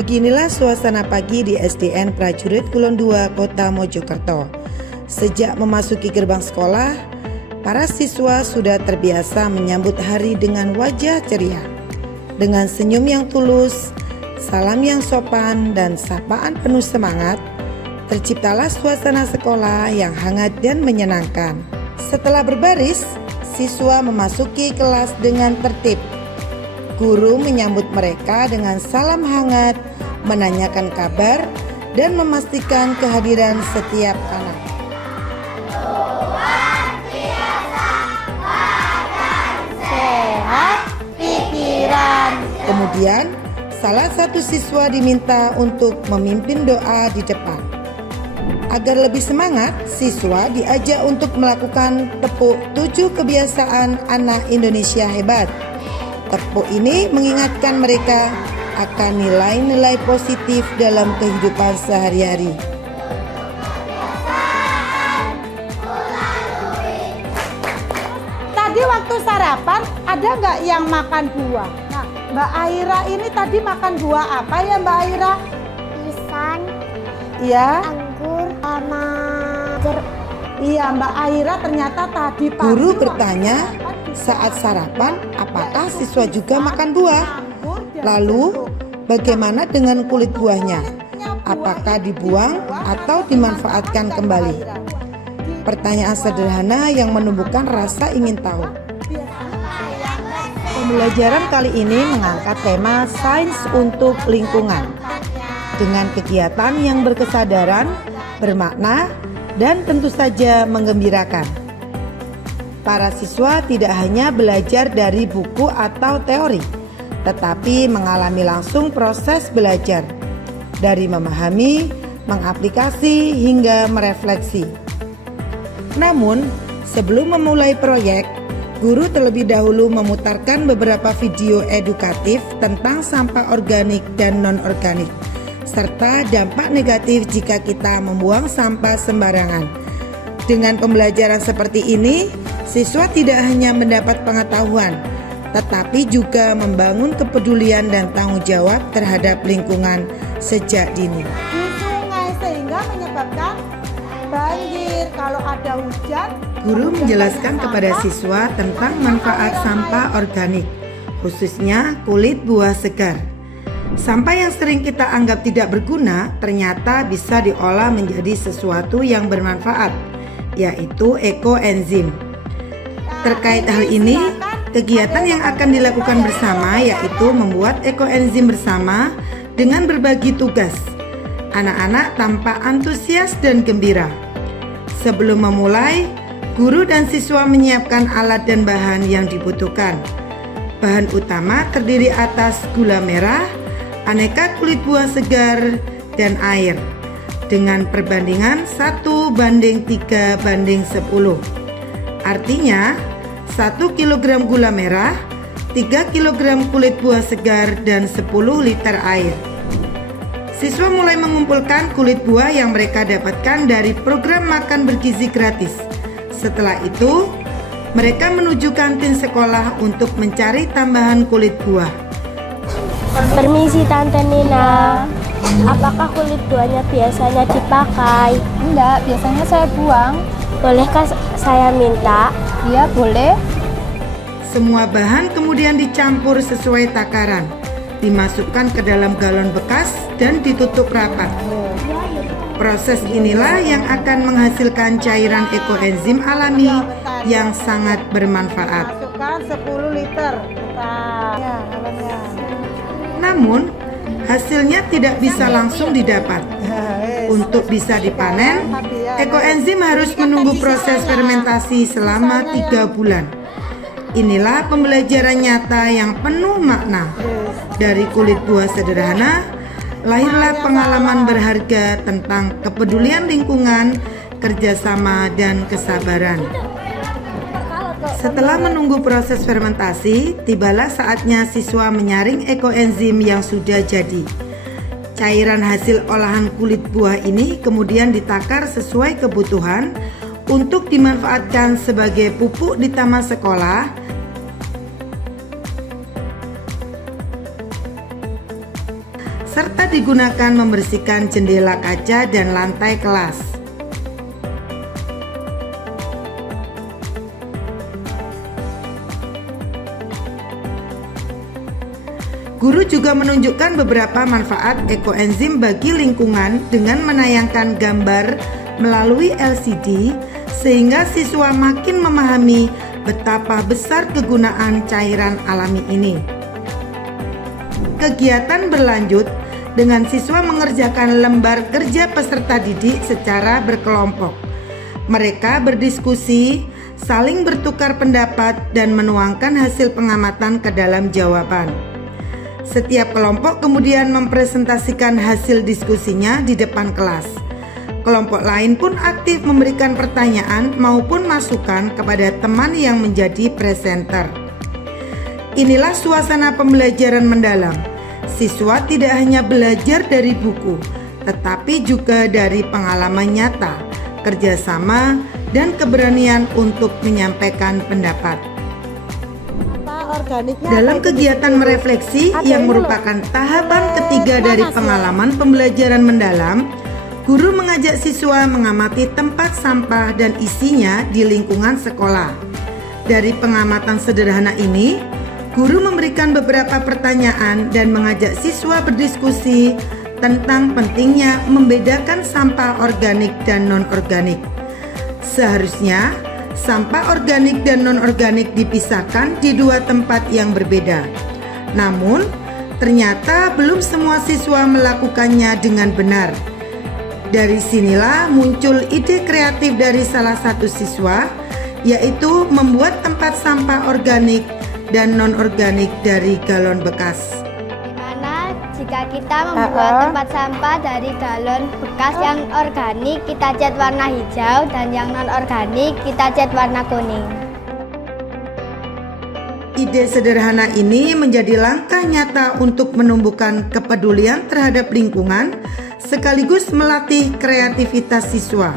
Beginilah suasana pagi di SDN Prajurit Kulon II, Kota Mojokerto. Sejak memasuki gerbang sekolah, para siswa sudah terbiasa menyambut hari dengan wajah ceria. Dengan senyum yang tulus, salam yang sopan, dan sapaan penuh semangat, terciptalah suasana sekolah yang hangat dan menyenangkan. Setelah berbaris, siswa memasuki kelas dengan tertib. Guru menyambut mereka dengan salam hangat, menanyakan kabar, dan memastikan kehadiran setiap anak. Luar biasa, badan sehat, pikiran. Kemudian, salah satu siswa diminta untuk memimpin doa di depan. Agar lebih semangat, siswa diajak untuk melakukan tepuk 7 kebiasaan anak Indonesia hebat. Tepuk ini mengingatkan mereka akan nilai-nilai positif dalam kehidupan sehari-hari. Tadi waktu sarapan ada nggak yang makan buah? Nah, Mbak Aira ini tadi makan buah apa ya Mbak Aira? Pisang, Iya. anggur, sama jeruk. Iya, Mbak Aira ternyata tadi pagi Guru waktu bertanya saat sarapan apakah siswa juga makan buah. Lalu bagaimana dengan kulit buahnya? Apakah dibuang atau dimanfaatkan kembali? Pertanyaan sederhana yang menumbuhkan rasa ingin tahu. Pembelajaran kali ini mengangkat tema sains untuk lingkungan dengan kegiatan yang berkesadaran, bermakna, dan tentu saja menggembirakan. Para siswa tidak hanya belajar dari buku atau teori, tetapi mengalami langsung proses belajar, dari memahami, mengaplikasi, hingga merefleksi. Namun, sebelum memulai proyek, guru terlebih dahulu memutarkan beberapa video edukatif tentang sampah organik dan non-organik, serta dampak negatif jika kita membuang sampah sembarangan. Dengan pembelajaran seperti ini, siswa tidak hanya mendapat pengetahuan, tetapi juga membangun kepedulian dan tanggung jawab terhadap lingkungan sejak dini. Di sungai sehingga menyebabkan banjir kalau ada hujan. Guru menjelaskan kepada siswa tentang manfaat sampah organik, khususnya kulit buah segar. Sampah yang sering kita anggap tidak berguna ternyata bisa diolah menjadi sesuatu yang bermanfaat, yaitu ekoenzim. Terkait hal ini, kegiatan yang akan dilakukan bersama yaitu membuat ekoenzim bersama dengan berbagi tugas. Anak-anak tampak antusias dan gembira. Sebelum memulai, guru dan siswa menyiapkan alat dan bahan yang dibutuhkan. Bahan utama terdiri atas gula merah, aneka kulit buah segar, dan air dengan perbandingan 1:3:10. Artinya 1 kg gula merah, 3 kg kulit buah segar, dan 10 liter air. Siswa mulai mengumpulkan kulit buah yang mereka dapatkan dari program makan bergizi gratis. Setelah itu, mereka menuju kantin sekolah untuk mencari tambahan kulit buah. Permisi Tante Nina, apakah kulit buahnya biasanya dipakai? Enggak, biasanya saya buang. Bolehkah saya minta? Iya, boleh. Semua bahan kemudian dicampur sesuai takaran, dimasukkan ke dalam galon bekas dan ditutup rapat. Proses inilah yang akan menghasilkan cairan ekoenzim alami yang sangat bermanfaat. Masukkan 10 liter. Ya, galonnya. Namun, hasilnya tidak bisa langsung didapat. Untuk bisa dipanen, ekoenzim harus menunggu proses fermentasi selama 3 bulan. Inilah pembelajaran nyata yang penuh makna. Dari kulit buah sederhana, lahirlah pengalaman berharga tentang kepedulian lingkungan, kerjasama, dan kesabaran. Setelah menunggu proses fermentasi, tibalah saatnya siswa menyaring ekoenzim yang sudah jadi. Cairan hasil olahan kulit buah ini kemudian ditakar sesuai kebutuhan untuk dimanfaatkan sebagai pupuk di taman sekolah, serta digunakan membersihkan jendela kaca dan lantai kelas. Guru juga menunjukkan beberapa manfaat ekoenzim bagi lingkungan dengan menayangkan gambar melalui LCD sehingga siswa makin memahami betapa besar kegunaan cairan alami ini. Kegiatan berlanjut dengan siswa mengerjakan lembar kerja peserta didik secara berkelompok. Mereka berdiskusi, saling bertukar pendapat dan menuangkan hasil pengamatan ke dalam jawaban. Setiap kelompok kemudian mempresentasikan hasil diskusinya di depan kelas. Kelompok lain pun aktif memberikan pertanyaan maupun masukan kepada teman yang menjadi presenter. Inilah suasana pembelajaran mendalam. Siswa tidak hanya belajar dari buku, tetapi juga dari pengalaman nyata, kerjasama, dan keberanian untuk menyampaikan pendapat. Dalam kegiatan merefleksi yang merupakan tahapan ketiga dari pengalaman pembelajaran mendalam, guru mengajak siswa mengamati tempat sampah dan isinya di lingkungan sekolah. Dari pengamatan sederhana ini, guru memberikan beberapa pertanyaan dan mengajak siswa berdiskusi tentang pentingnya membedakan sampah organik dan non-organik. Seharusnya sampah organik dan non-organik dipisahkan di dua tempat yang berbeda. Namun, ternyata belum semua siswa melakukannya dengan benar. Dari sinilah muncul ide kreatif dari salah satu siswa, yaitu membuat tempat sampah organik dan non-organik dari galon bekas. Gimana jika kita membuat tempat sampah dari galon bekas yang organik kita cat warna hijau dan yang non-organik kita cat warna kuning? Ide sederhana ini menjadi langkah nyata untuk menumbuhkan kepedulian terhadap lingkungan sekaligus melatih kreativitas siswa.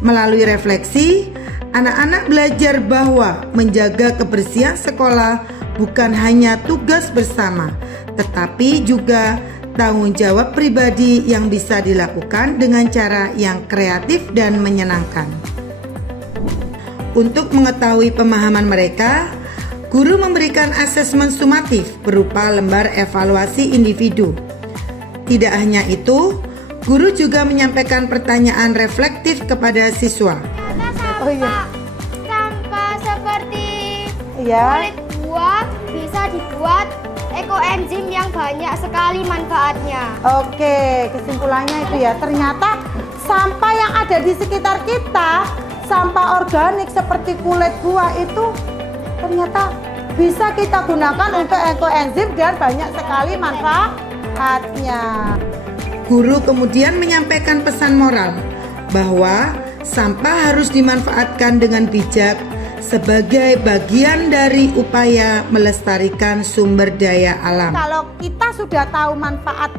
Melalui refleksi, anak-anak belajar bahwa menjaga kebersihan sekolah bukan hanya tugas bersama, tetapi juga tanggung jawab pribadi yang bisa dilakukan dengan cara yang kreatif dan menyenangkan. Untuk mengetahui pemahaman mereka, guru memberikan asesmen sumatif berupa lembar evaluasi individu. Tidak hanya itu, guru juga menyampaikan pertanyaan reflektif kepada siswa. Sampah seperti kulit buah bisa dibuat ekoenzim yang banyak sekali manfaatnya. Oke, kesimpulannya itu ya, ternyata sampah yang ada di sekitar kita, sampah organik seperti kulit buah itu ternyata bisa kita gunakan untuk ekoenzim dan banyak sekali manfaatnya. Guru kemudian menyampaikan pesan moral bahwa sampah harus dimanfaatkan dengan bijak sebagai bagian dari upaya melestarikan sumber daya alam. Kalau kita sudah tahu manfaat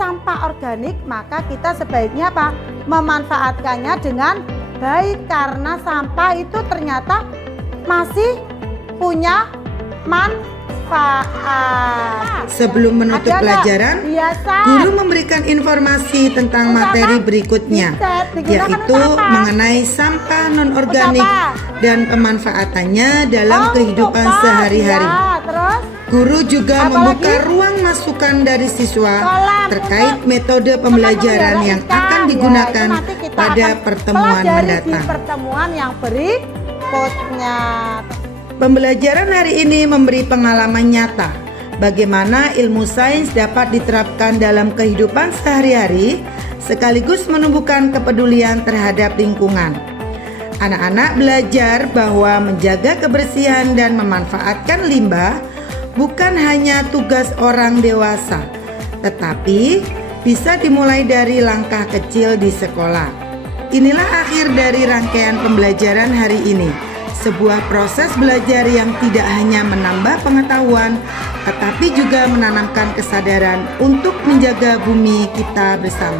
sampah organik, maka kita sebaiknya apa? Memanfaatkannya dengan baik, karena sampah itu ternyata masih punya manfaat. Sebelum menutup pelajaran, guru memberikan informasi tentang materi berikutnya, yaitu mengenai sampah non-organik dan pemanfaatannya dalam kehidupan sehari-hari. Guru juga membuka ruang masukan dari siswa terkait metode pembelajaran yang akan digunakan pada pertemuan mendatang. Pertemuan yang berikutnya. Pembelajaran hari ini memberi pengalaman nyata bagaimana ilmu sains dapat diterapkan dalam kehidupan sehari-hari sekaligus menumbuhkan kepedulian terhadap lingkungan. Anak-anak belajar bahwa menjaga kebersihan dan memanfaatkan limbah bukan hanya tugas orang dewasa, tetapi bisa dimulai dari langkah kecil di sekolah. Inilah akhir dari rangkaian pembelajaran hari ini. Sebuah proses belajar yang tidak hanya menambah pengetahuan, tetapi juga menanamkan kesadaran untuk menjaga bumi kita bersama.